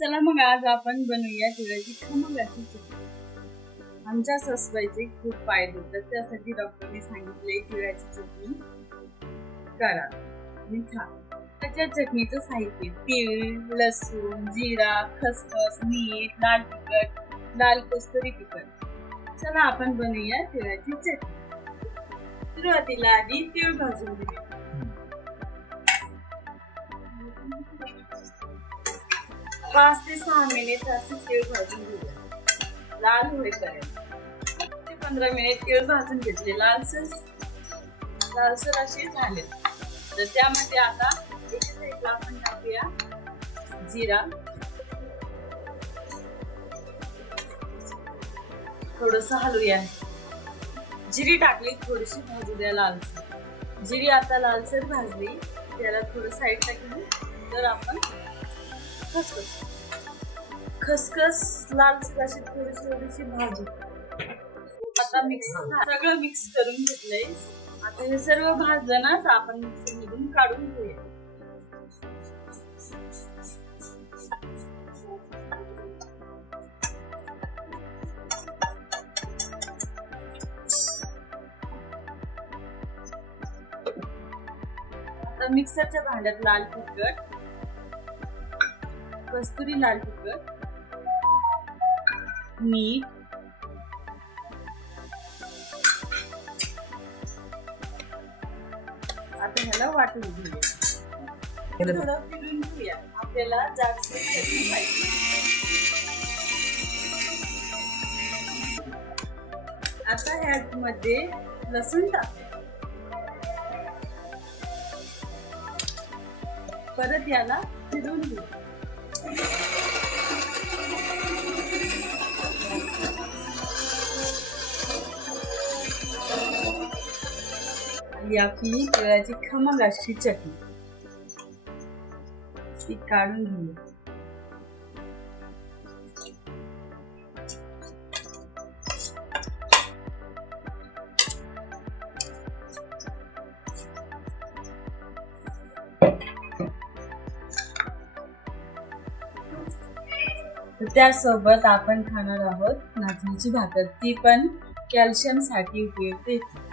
चला मग आज आपण बनवूया तिळाची खमंग अशी चटणी। आमच्या सासूबाईचे खूप पाय दुखतात, त्यासाठी डॉक्टरने सांगितले तिळाची चटणी करा आणि खा। त्याच्या चटणीचं साहित्य तीळ, लसूण, जिरा, खसखस, मीठ, लाल तिखट, लाल कस्तुरी तिखट। चला आपण बनवूया तिळाची चटणी। सुरुवातीला आधी तीळ भाजून घेऊया। 5 ते 6 मिनिट असे तीळ भाजून घेऊया, लाल होईपर्यंत। 15 मिनिट तीळ भाजून घेतले, लालसर असे झाले। तर त्यामध्ये आता एका साईडला आपण टाकूया जिरा, थोडंसं हलवूया। जिरी टाकली, थोडीशी भाजू द्या लालसर। जिरी आता लालसर भाजली, त्याला थोडं साईडला घेऊन तर आपण खसखस लालसर अशी थोडीशी भाजू। आता सगळं मिक्स करून घेतलंय। आता हे सर्व भाजलं ना, तर आपण मिक्सरमधून काढून घेऊया। आता मिक्सरच्या भांड्यात लाल तिखट, कस्तुरी लाल तिखट, मीठ, आता ह्याला वाटून घेऊया। थोडं फिरून घेऊया, आपल्याला जास्त चटणी पाहिजे। आता ह्यामध्ये लसूण टाकूया, परत याला फिरून घेऊया। आपली तिळाची खमंग अशी चटणी ती काढून घेऊया। त्यासोबत आपण खाणार आहोत नाचणीची भाकर, ती पण कॅल्शियम साठी उपयुक्त येते।